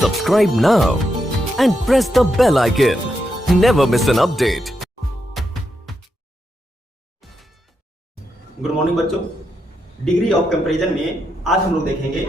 Subscribe now and press the bell icon. Never miss an update. Good morning बच्चों। Degree of comparison में आज हम लोग देखेंगे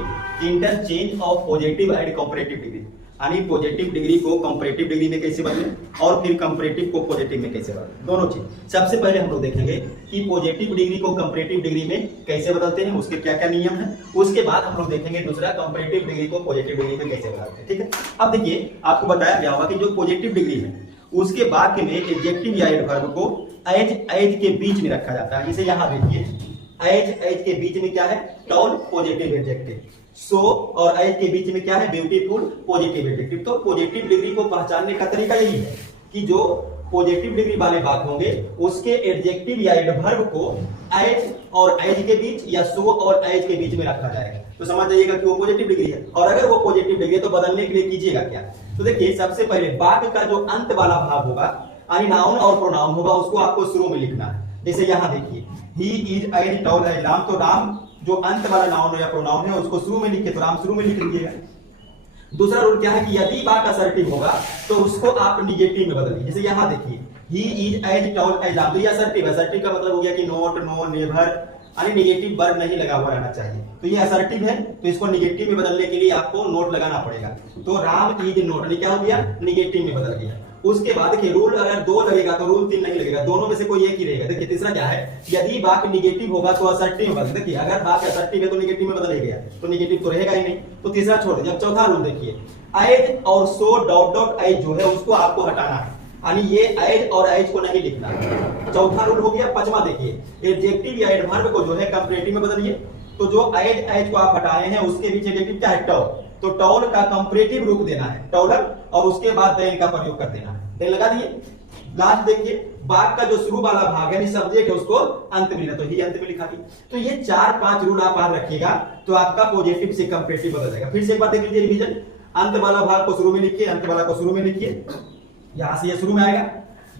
interchange of positive and comparative degree, यानी positive degree को कंपैरेटिव डिग्री में कैसे बदलें और फिर कंपैरेटिव को पॉजिटिव में कैसे बदलें, दोनों चीज। सबसे पहले हम लोग देखेंगे कि पॉजिटिव डिग्री को कंपैरेटिव डिग्री में कैसे बदलते हैं, उसके क्या क्या नियम है। उसके बाद हम लोग देखेंगे दूसरा कंपैरेटिव डिग्री को पॉजिटिव डिग्री में कैसे बदलते हैं। ठीक है, अब देखिए आपको बताया गया होगा कि जो पॉजिटिव डिग्री है उसके वाक्य में एडजेक्टिव या एडवर्ब को एज के बीच में रखा जाता है। जैसे यहाँ देखिए एज के बीच में क्या है, टॉल पॉजिटिव एडजेक्टिव, सो और एज के बीच में क्या है, ब्यूटीफुल पॉजिटिव एडजेक्टिव। तो पॉजिटिव डिग्री को पहचानने का तरीका यही है कि जो पॉजिटिव डिग्री वाले बात होंगे उसके एडजेक्टिव या एडवर्ब को एज और एज के बीच या सो और एज के बीच में रखा जाएगा। तो समझ जाइएगा कि वो पॉजिटिव डिग्री है। और अगर वो पॉजिटिव डिग्री है तो बदलने के लिए कीजिएगा क्या, तो देखिए सबसे पहले वाक्य का जो अंत वाला भाग होगा यानी नाउन और प्रोनाउन होगा उसको आपको शुरू में लिखना है। जैसे यहाँ देखिए he is as tall as Ram, तो राम जो अंत वाला नाउन या प्रोनाउन है उसको शुरू में लिखे तो राम शुरू में लिख लीजिएगा। दूसरा रूल क्या है कि यदि वाक्य असर्टिव होगा तो उसको आप निगेटिव में बदलिए। जैसे यहाँ देखिए he is as tall as Ram, तो ये असर्टिव है। असर्टिव का मतलब हो गया कि नॉट, नो, नेवर, यानी निगेटिव वर्ब नहीं लगा हुआ रहना चाहिए। तो ये असर्टिव है तो इसको निगेटिव में बदलने के लिए आपको नोट लगाना पड़ेगा। तो राम इज नोट, क्या हो गया, निगेटिव में बदल गया। उसके बाद देखिए रूल अगर दो लगेगा तो रूल तीन नहीं लगेगा, दोनों में से कोई एक ही रहेगा। देखिए तीसरा क्या है, यदि वाक्य निगेटिव होगा तो असर्टिव में बदल। देखिए अगर वाक्य असर्टिव है तो निगेटिव में बदल गया, तो निगेटिव तो रहेगा ही नहीं, तो तीसरा छोड़ दीजिए। अब चौथा रूल देखिए एज और सो डॉट डॉट एज जो है उसको आपको हटाना है, यानी ये एज और एज को नहीं लिखना। चौथा रूल हो गया। पांचवा देखिए एडजेक्टिव या एडवर्ब को जो है कंपैरेटिव में बदलिए। तो जो एज को आप हटाए हैं उसके बीच एडजेक्टिव क्या है, टॉल, तो टॉल का कंपैरेटिव रूप देना है टॉलर, और उसके बाद देन का प्रयोग कर देना है। देन लगा दिए। लास्ट देखिए वाक्य का जो शुरू वाला भाग है सब्जेक्ट है उसको अंत में, तो ही अंत में लिखा दिया। तो ये 4-5 रूल आप याद रखिएगा तो आपका पॉजिटिव से कंपैरेटिव बदल जाएगा। फिर से एक बार देख लीजिए रिवीजन। अंत वाला भाग को शुरू में लिखिए, अंत वाला को शुरू में लिखिए, यहां से ये शुरू में आएगा।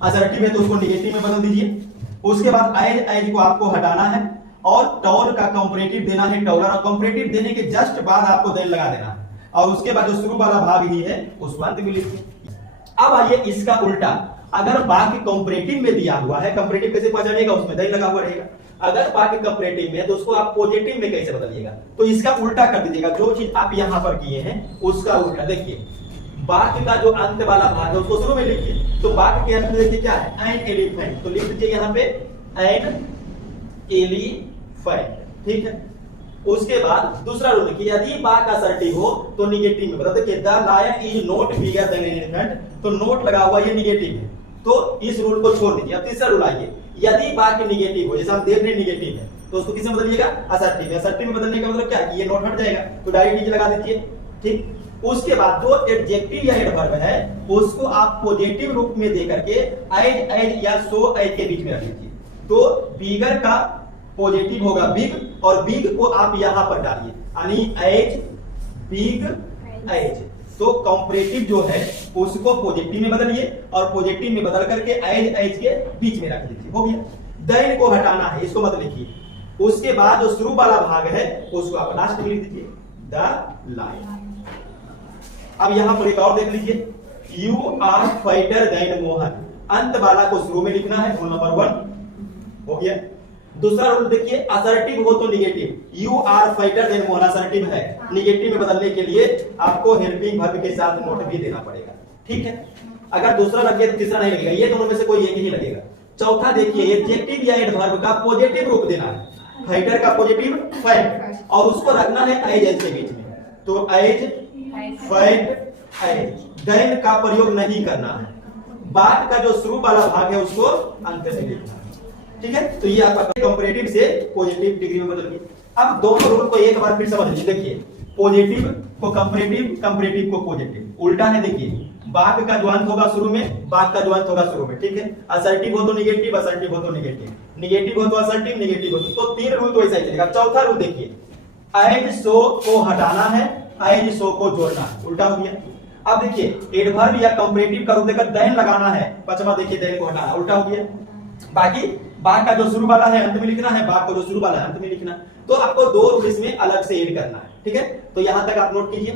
असर्टिव है तो उसको निगेटिव में बदल दीजिए। उसके बाद एज को आपको हटाना है और टॉल का कंपैरेटिव देना है टॉलर, और कंपैरेटिव देने के जस्ट बाद आपको देन लगा देना है। और उसके बाद जो शुरू वाला भाग ही है उसको अंत में लिखिए। अब आइए इसका उल्टा, अगर वाक्य कंपैरेटिव में दिया हुआ है, कंपैरेटिव कैसे पहचानिएगा, उसमें देन लगा हुआ रहेगा। अगर वाक्य कंपैरेटिव में है तो उसको आप पॉजिटिव में कैसे बदलिएगा, तो इसका उल्टा कर दीजिएगा। जो चीज आप यहां पर किए हैं उसका उल्टा। देखिए वाक्य का जो अंत वाला भाग है उसको शुरू में लिखिए। तो वाक्य के अंत में देखिए क्या है, एन एलिफेंट, तो लिख दीजिए यहाँ पे एन एलिफेंट। ठीक है। उसके बाद दूसरा रूल कि यदि वाक्य असर्टिव हो तो निगेटिव में बदल। देखिए the lion is not bigger than elephant, तो नोट लगा हुआ ये निगेटिव है, तो इस रूल को छोड़ दीजिए। अब तीसरा रूल आइए, यदि वाक्य निगेटिव हो, जैसे हम देख रहे हैं निगेटिव है तो उसको किसमें बदलिएगा, असर्टिव। असर्टिव में बदलने का मतलब क्या है कि ये नोट हट जाएगा, तो डायरेक्ट नीचे लगा दीजिए। ठीक। उसके बाद जो एडजेक्टिव या एडवर्ब है उसको आप पॉजिटिव रूप में देकर के एज या सो एज के बीच में रख लीजिए। तो बिगर का पॉजिटिव होगा बिग, और बिग को आप यहां पर डालिए, यानी एज बिग एज। तो कंपैरेटिव जो है उसको पॉजिटिव में बदलिए और पॉजिटिव में बदल करके एज के बीच में रख लीजिए। हो गया। देन को हटाना है, इसको मत लिखिए। उसके बाद जो शुरू वाला भाग है उसको आप लास्ट में लिख दीजिए, द लाइन। अब यहां पर एक और देख लीजिए, you are fighter than Mohan, अंत वाला को शुरू में लिखना है, रूल नंबर 1 हो गया। दूसरा रूल देखिए असर्टिव हो तो negative, you are fighter than Mohan assertive है, निगेटिव में बदलने के लिए आपको हेल्पिंग वर्ब के साथ नोट भी देना पड़ेगा। ठीक है। अगर दूसरा लगे तो तीसरा नहीं लगेगा, ये दोनों में से कोई एक ही लगेगा। चौथा देखिए एडजेक्टिव या एडवर्ब का पॉजिटिव रूप देना है, फाइटर का पॉजिटिव फाइट, और उसको रखना है एज के बीच में, तो एज फाइट एज। देन का प्रयोग नहीं करना है। वाक्य का जो शुरू वाला भाग है उसको अंत में लिखना है। ठीक है। तो ये आपका कंपैरेटिव से पॉजिटिव डिग्री में बदल गया। अब दोनों रूल को एक बार फिर समझ लीजिए। देखिए पॉजिटिव को कंपैरेटिव, कंपैरेटिव को पॉजिटिव, उल्टा है। देखिए वाक्य का जो अंत होगा शुरू में, वाक्य का जो अंत होगा शुरू में। ठीक है। असर्टिव हो तो निगेटिव, असर्टिव हो तो निगेटिव, निगेटिव हो तो असर्टिव, निगेटिव हो तो 3 रूल तो ऐसा ही चलेगा। चौथा रूल देखिए एज सो को हटाना है, एज सो को जोड़ना है, उल्टा हो गया। अब देखिए एडवर्ब या कंपैरेटिव का रूप देकर देन लगाना है, पांचवा देखिए देन को हटाना, उल्टा हो गया। बाकी बाग का जो शुरू वाला है अंत में लिखना है, बाग का जो शुरू वाला है अंत में लिखना है। तो आपको 2 रूल इसमें अलग से ऐड करना है। ठीक है। तो यहां तक आप नोट कीजिए।